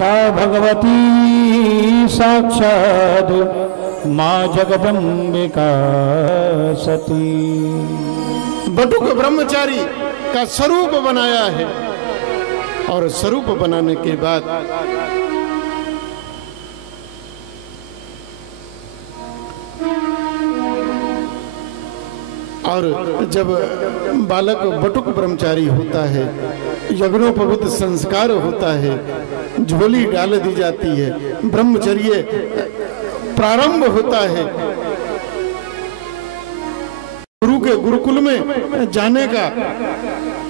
सा भगवती साक्षात् माँ जगदम्बिका सती। बटुक ब्रह्मचारी का स्वरूप बनाया है और स्वरूप बनाने के बाद और जब बालक बटुक ब्रह्मचारी होता है, यज्ञोपवीत संस्कार होता है, झोली डाल दी जाती है, ब्रह्मचर्य प्रारंभ होता है, गुरु के गुरुकुल में जाने का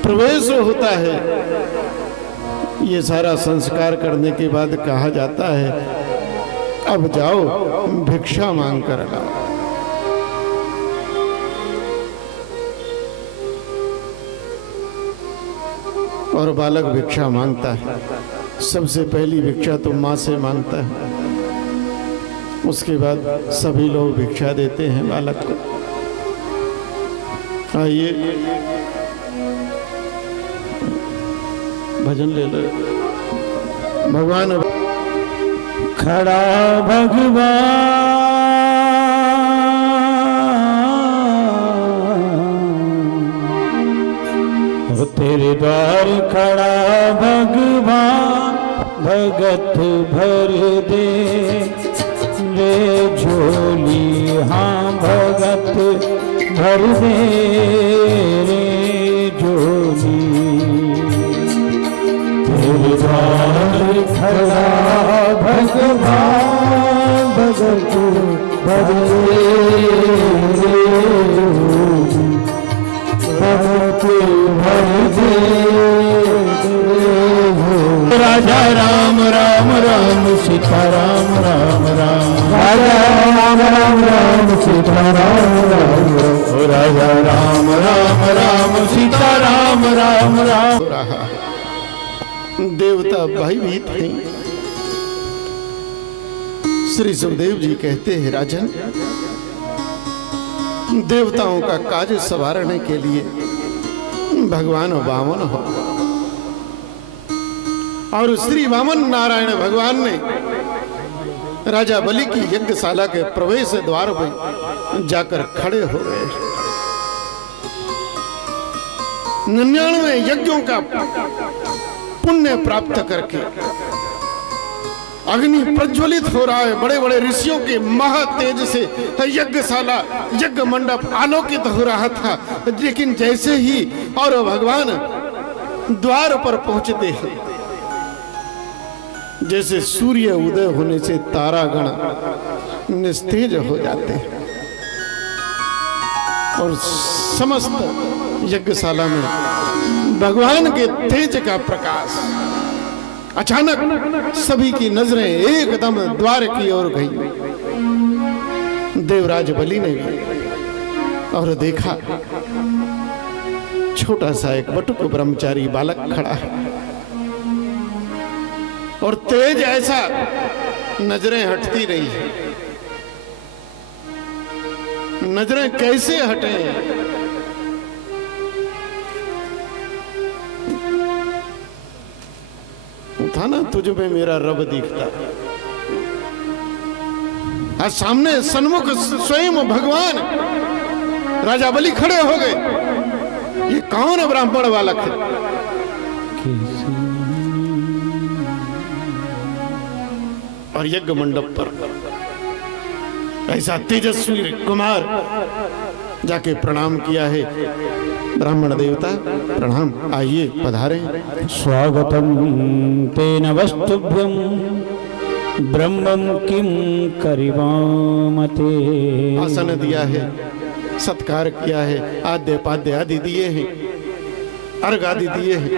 प्रवेश होता है, ये सारा संस्कार करने के बाद कहा जाता है अब जाओ भिक्षा मांग कर लाओ। और बालक भिक्षा मांगता है। सबसे पहली भिक्षा तो माँ से मांगता है, उसके बाद सभी लोग भिक्षा देते हैं बालक को। आइए भजन ले लो। भगवान खड़ा भगवान तेरे द्वार खड़ा भगवान, भगत भर दे रे झोली, हाँ भगत भर दे रे झोली। तेरे द्वार खड़ा भगवान, भगत भर दे भगत भर दे। राजा राम राम राम सीता राम राम राम, राजा राम राम राम सीता राम राम, राजा राम राम राम सीता राम राम राम। देवता भयभीत हैं। श्री सुखदेव जी कहते हैं राजन, देवताओं का काज संवारने के लिए भगवान वामन हो, और श्री वामन नारायण भगवान ने राजा बलि की यज्ञशाला के प्रवेश द्वार में जाकर खड़े हो गए। 99 यज्ञों का पुण्य प्राप्त करके अग्नि प्रज्वलित हो रहा है। बड़े बड़े ऋषियों के महा तेज से यज्ञशाला यज्ञ मंडप आलोकित हो रहा था, लेकिन जैसे ही और भगवान द्वार पर पहुंचते हैं, जैसे सूर्य उदय होने से तारागण निस्तेज हो जाते हैं और समस्त यज्ञशाला में भगवान के तेज का प्रकाश। अचानक सभी की नजरें एकदम द्वार की ओर गई। देवराज बलि ने भी और देखा छोटा सा एक बटुक ब्रह्मचारी बालक खड़ा है और तेज ऐसा नजरें हटती रही है। नजरें कैसे हटे? था ना तुझ में मेरा रब दिखता। आज सामने सन्मुख स्वयं भगवान राजा बलि खड़े हो गए। ये कौन ब्राह्मण बालक है? और यज्ञ मंडप पर ऐसा तेजस्वी कुमार जाके प्रणाम किया है। ब्राह्मण देवता प्रणाम, आइए पधारे। स्वागतम तेन वस्तुभ्यं ब्रह्मं किं करिवामते। आसन दिया है, सत्कार किया है, आद्य पाद्य आदि दिए हैं, अर्घ आदि दिए हैं,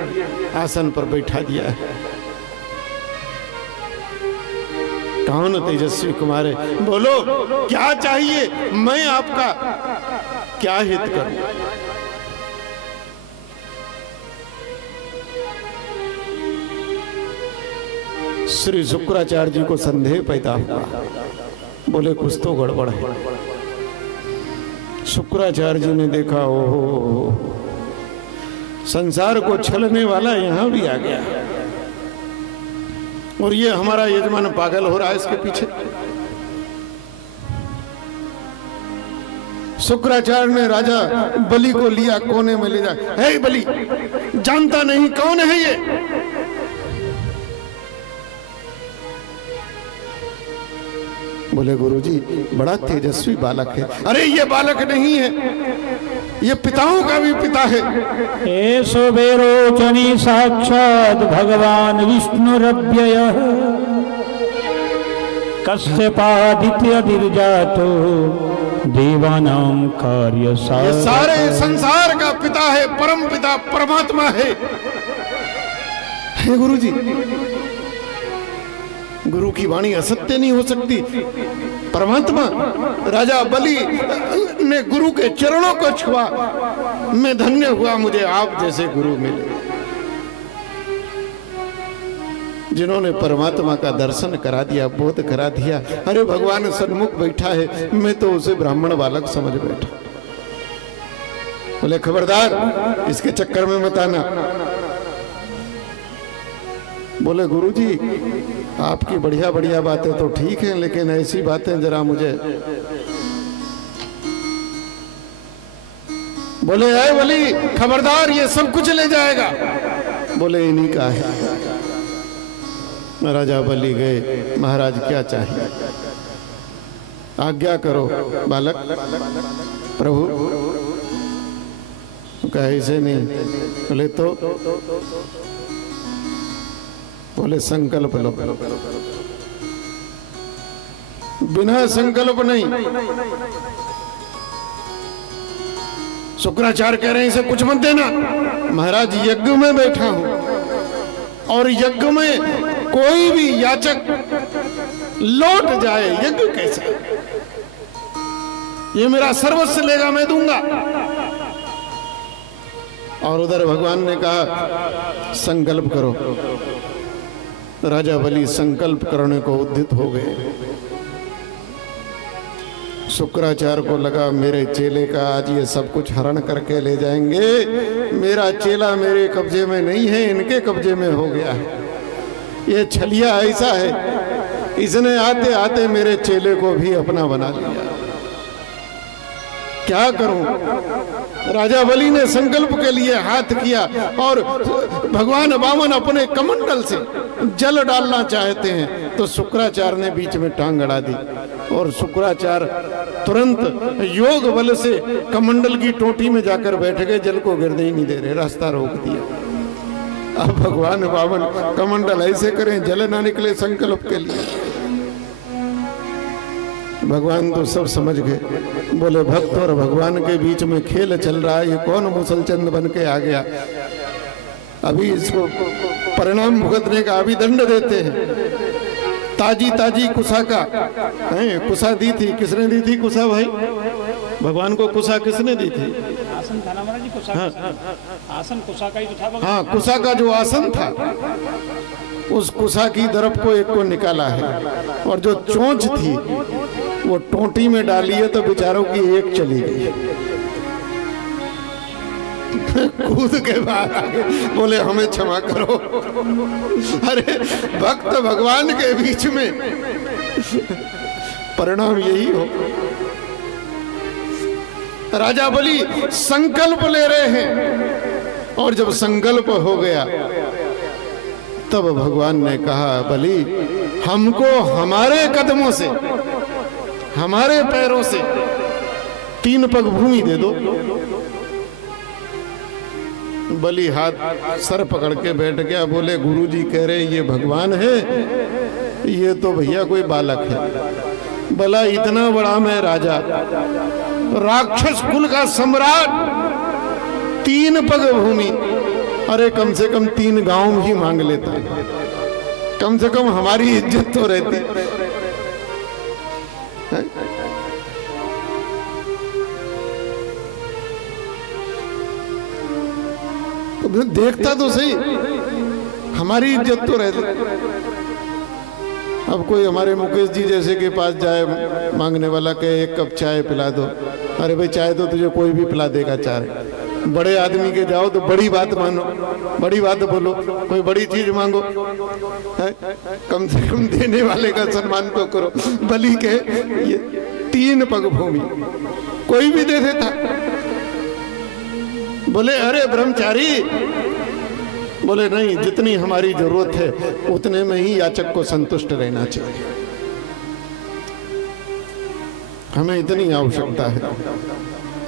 आसन पर बैठा दिया है। कौन तेजस्वी कुमार है? बोलो क्या चाहिए, मैं आपका क्या हित करूं? श्री शुक्राचार्य जी को संदेह पैदा हुआ। बोले कुछ तो गड़बड़ है। शुक्राचार्य जी ने देखा, ओहो संसार को छलने वाला यहां भी आ गया। और ये हमारा यजमान पागल हो रहा है इसके पीछे। शुक्राचार्य ने राजा बलि को लिया, कोने में ले जा, हे बलि, जानता नहीं कौन है ये? बोले गुरुजी बड़ा तेजस्वी बालक है। अरे ये बालक नहीं है, ये पिताओं का भी पिता है। एषो वेरोचनी साक्षात् भगवान विष्णुरव्ययः कश्यपादित्यधिर्जातो देवानां कार्य साधकः। ये सारे संसार का पिता है, परम पिता परमात्मा है। हे गुरुजी, गुरु की वाणी असत्य नहीं हो सकती। परमात्मा राजा बलि ने गुरु के चरणों को छुआ, मैं धन्य हुआ, मुझे आप जैसे गुरु मिले, जिन्होंने परमात्मा का दर्शन करा दिया, बोध करा दिया। अरे भगवान सन्मुख बैठा है, मैं तो उसे ब्राह्मण बालक समझ बैठा। बोले खबरदार, इसके चक्कर में मत आना। बोले गुरुजी आपकी बढ़िया बढ़िया बातें तो ठीक हैं, लेकिन ऐसी बातें जरा मुझे। बोले ऐ बलि खबरदार, ये सब कुछ ले जाएगा। बोले इन्हीं का है। राजा बलि गए, महाराज क्या चाहिए? आज्ञा करो बालक। प्रभु कहा ऐसे नहीं। बोले तो? बोले संकल्प लो। बिना संकल्प नहीं। शुक्राचार्य कह रहे हैं इसे कुछ मत देना। महाराज यज्ञ में बैठा हूं, और यज्ञ में कोई भी याचक लौट जाए, यज्ञ कैसा? ये मेरा सर्वस्व लेगा, मैं दूंगा। और उधर भगवान ने कहा संकल्प करो। राजा बलि संकल्प करने को उद्यत हो गए। शुक्राचार्य को लगा मेरे चेले का आज ये सब कुछ हरण करके ले जाएंगे। मेरा चेला मेरे कब्जे में नहीं है, इनके कब्जे में हो गया है। ये छलिया ऐसा है, इसने आते आते मेरे चेले को भी अपना बना लिया। क्या करूं? राजा बलि ने संकल्प के लिए हाथ किया, और भगवान वामन अपने कमंडल से जल डालना चाहते हैं, तो शुक्राचार्य ने बीच में टांग अड़ा दी, और शुक्राचार्य तुरंत योग बल से कमंडल की टोटी में जाकर बैठ गए। जल को गिरने ही नहीं दे रहे, रास्ता रोक दिया। अब भगवान वामन कमंडल ऐसे करें जल ना निकले संकल्प के लिए। भगवान तो सब समझ गए। बोले भक्त और भगवान के बीच में खेल चल रहा है, ये कौन मुसलचंद बन के आ गया? अभी इसको परिणाम भुगतने का अभी दंड देते हैं। ताजी ताजी कुसा का है, कुसा दी थी। किसने दी थी कुसा भाई? भगवान को कुसा किसने दी थी? आसन था ना महाराज जी, कुसा। हाँ, आसन कुसा का ही तो था। हाँ, कुसा का जो आसन था, उस कुसा की दरफ को एक को निकाला है, और जो चोंच थी वो टोटी में डाली है, तो बेचारों की एक चली गई। कूद के बाहर आ गए। बोले हमें क्षमा करो। अरे भक्त भगवान के बीच में परिणाम यही हो। राजा बलि संकल्प ले रहे हैं, और जब संकल्प हो गया तब भगवान ने कहा बलि हमको हमारे कदमों से, हमारे पैरों से 3 पग भूमि दे दो। बलि हाथ सर पकड़ के बैठ गया। बोले गुरुजी कह रहे ये भगवान है, ये तो भैया कोई बालक है। भला इतना बड़ा मैं राजा, राक्षस कुल का सम्राट, 3 पग भूमि, अरे कम से कम 3 गांव ही मांग लेता, कम से कम हमारी इज्जत तो रहती। देखता तो सही, हमारी इज्जत तो रहती। अब कोई हमारे मुकेश जी जैसे के पास जाए, मांगने वाला कहे 1 कप चाय पिला दो। अरे भाई चाय तो तुझे कोई भी पिला देगा, चाय बड़े आदमी के जाओ तो बड़ी बात मानो, बड़ी बात बोलो, कोई बड़ी चीज मांगो, है? कम से कम देने वाले का सम्मान तो करो। बलि के ये 3 पग भूमि कोई भी दे देता। बोले अरे ब्रह्मचारी, बोले नहीं, जितनी हमारी जरूरत है उतने में ही याचक को संतुष्ट रहना चाहिए, हमें इतनी आवश्यकता है।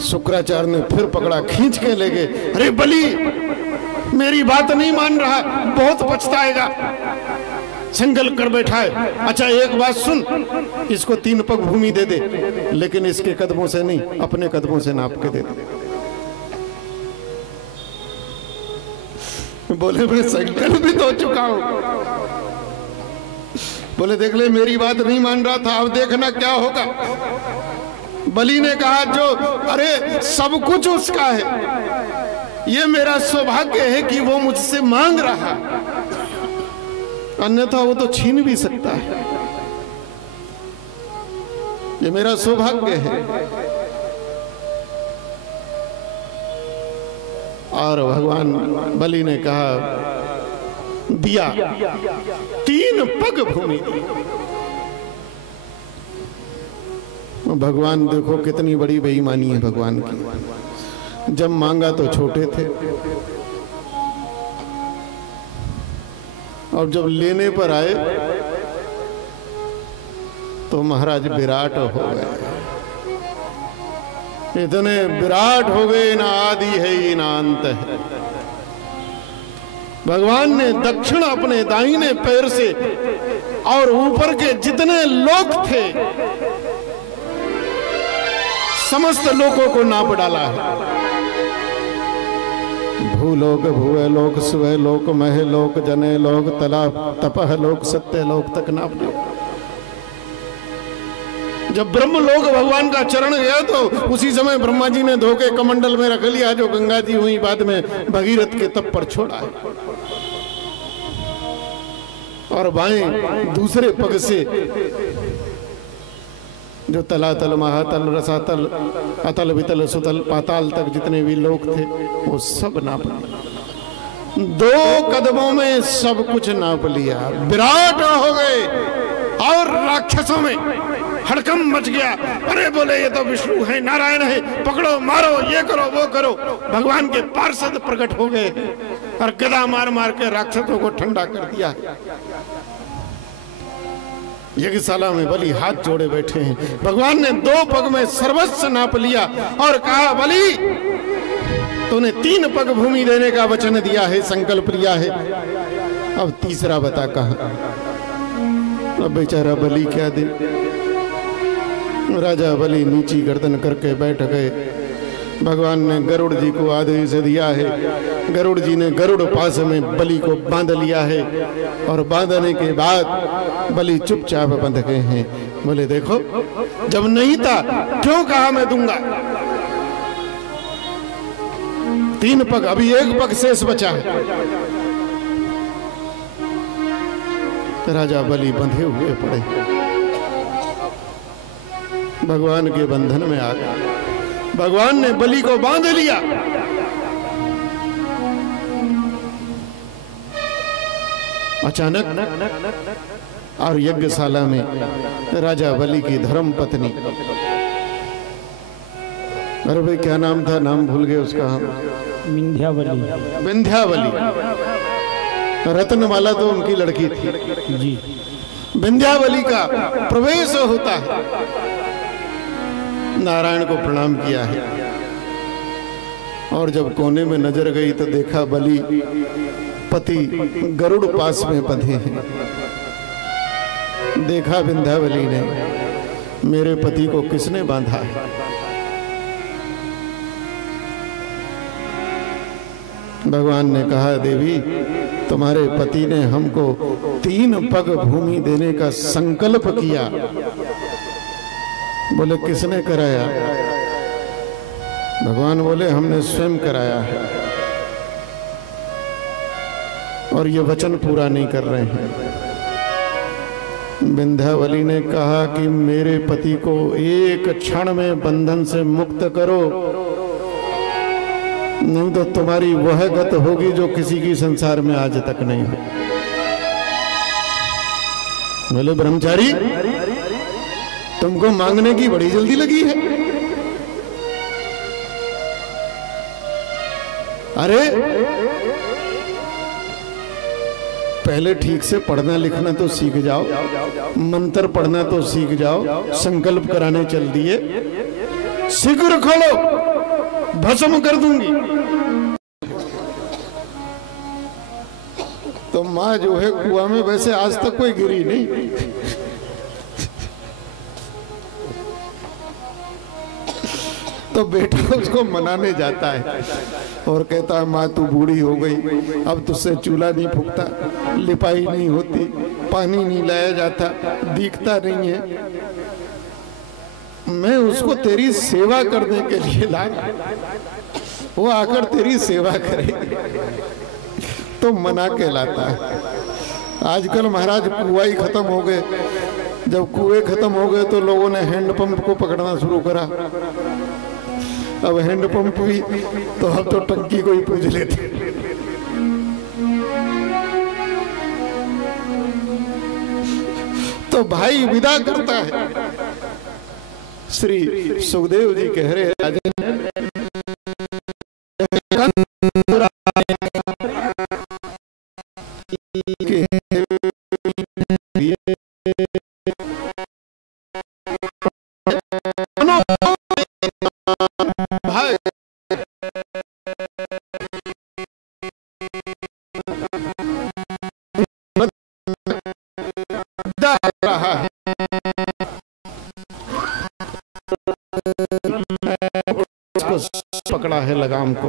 शुक्राचार्य ने फिर पकड़ा, खींच के ले गए। अरे बलि मेरी बात नहीं मान रहा, बहुत पछताएगा, संकल्प कर बैठा है। अच्छा एक बात सुन, इसको 3 पग भूमि दे दे, लेकिन इसके कदमों से नहीं, अपने कदमों से नाप के दे दे। बोले मैं संकल्प भी तो चुका हूं। बोले देख ले, मेरी बात नहीं मान रहा था, अब देखना क्या होगा। बलि ने कहा जो, अरे सब कुछ उसका है, ये मेरा सौभाग्य है कि वो मुझसे मांग रहा, अन्यथा वो तो छीन भी सकता है, ये मेरा सौभाग्य है। और भगवान बलि ने कहा, दिया, 3 पग भूमि दी। भगवान देखो कितनी बड़ी बेईमानी है भगवान की। जब मांगा तो छोटे थे, और जब लेने पर आए तो महाराज विराट हो गए। इतने विराट हो गए, ना आदि है ना अंत है। भगवान ने दक्षिण अपने दाहिने पैर से और ऊपर के जितने लोक थे समस्त लोकों को नाप डाला है। भूलोक, भुवे लोक, स्वे लोक, मह लोक, जने लोक, तला तपह लोक, सत्य लोक तक नाप दिया। जब ब्रह्म लोक भगवान का चरण गया तो उसी समय ब्रह्मा जी ने धोके कमंडल में रख लिया, जो गंगा जी हुई बाद में भगीरथ के तप पर छोड़ा है। और बाएं दूसरे पग से जो तलातल, महातल, रसातल, अतल, वितल, सुतल, पाताल तक जितने भी लोग थे वो सब नाप लिया। 2 कदमों में सब कुछ नाप लिया, विराट हो गए। और राक्षसों में हड़कम मच गया। अरे बोले ये तो विष्णु है, नारायण है, पकड़ो मारो, ये करो वो करो। भगवान के पार्षद प्रकट हो गए और गदा मार मार के राक्षसों को ठंडा कर दिया। यज्ञशाला में बलि हाथ जोड़े बैठे हैं। भगवान ने 2 पग में सर्वस्व नाप लिया और कहा, बलि तूने 3 पग भूमि देने का वचन दिया है, संकल्प लिया है, अब तीसरा बता कहां। अब बेचारा बलि क्या दे। राजा बलि नीची गर्दन करके बैठ गए। भगवान ने गरुड़ जी को आदेश दिया है। गरुड़ जी ने गरुड़ पास में बलि को बांध लिया है और बांधने के बाद बलि चुपचाप बंध गए हैं। बोले देखो, जब नहीं था क्यों कहा मैं दूंगा। 3 पग, अभी 1 पग शेष बचा है। राजा बलि बंधे हुए पड़े, भगवान के बंधन में आ गए। भगवान ने बलि को बांध लिया। अचानक और यज्ञशाला में राजा बलि की धर्म पत्नी, अरे भाई क्या नाम था, नाम भूल गए उसका हम, विंध्यावली। विंध्यावली, रत्नमाला तो उनकी लड़की थी जी। विंध्यावली का प्रवेश होता है। नारायण को प्रणाम किया है और जब कोने में नजर गई तो देखा बलि पति गरुड़ पास में बंधे हैं। देखा विंध्यावली ने, मेरे पति को किसने बांधा है। भगवान ने कहा, देवी तुम्हारे पति ने हमको 3 पग भूमि देने का संकल्प किया। बोले किसने कराया। भगवान बोले हमने स्वयं कराया है और ये वचन पूरा नहीं कर रहे हैं। विंध्यावली ने कहा कि मेरे पति को एक क्षण में बंधन से मुक्त करो, नहीं तो तुम्हारी वह गत होगी जो किसी की संसार में आज तक नहीं हुई। बोले ब्रह्मचारी, तुमको मांगने की बड़ी जल्दी लगी है। अरे पहले ठीक से पढ़ना लिखना तो सीख जाओ, मंत्र पढ़ना तो सीख जाओ। संकल्प कराने चल दिए, शीघ्र खोलो, भस्म कर दूंगी। तो माँ जो है कुआं में वैसे आज तक कोई गिरी नहीं। तो बेटा उसको मनाने जाता है और कहता है माँ तू बूढ़ी हो गई, अब तुझसे चूल्हा नहीं फूकता, लिपाई नहीं होती, पानी नहीं लाया जाता, दिखता नहीं है, मैं उसको तेरी सेवा करने के लिए लाया, वो आकर तेरी सेवा करे। तो मना के लाता है। आजकल महाराज कुआं ही खत्म हो गए। जब कुएं खत्म हो गए तो लोगों ने हैंडपंप को पकड़ना शुरू करा। अब हैंडपंप भी तो अब तो टंकी को ही पूज लेते। तो भाई विदा करता है। श्री सुखदेव जी कह रहे राजन, भाई रहा है, उसको पकड़ा है लगाम को।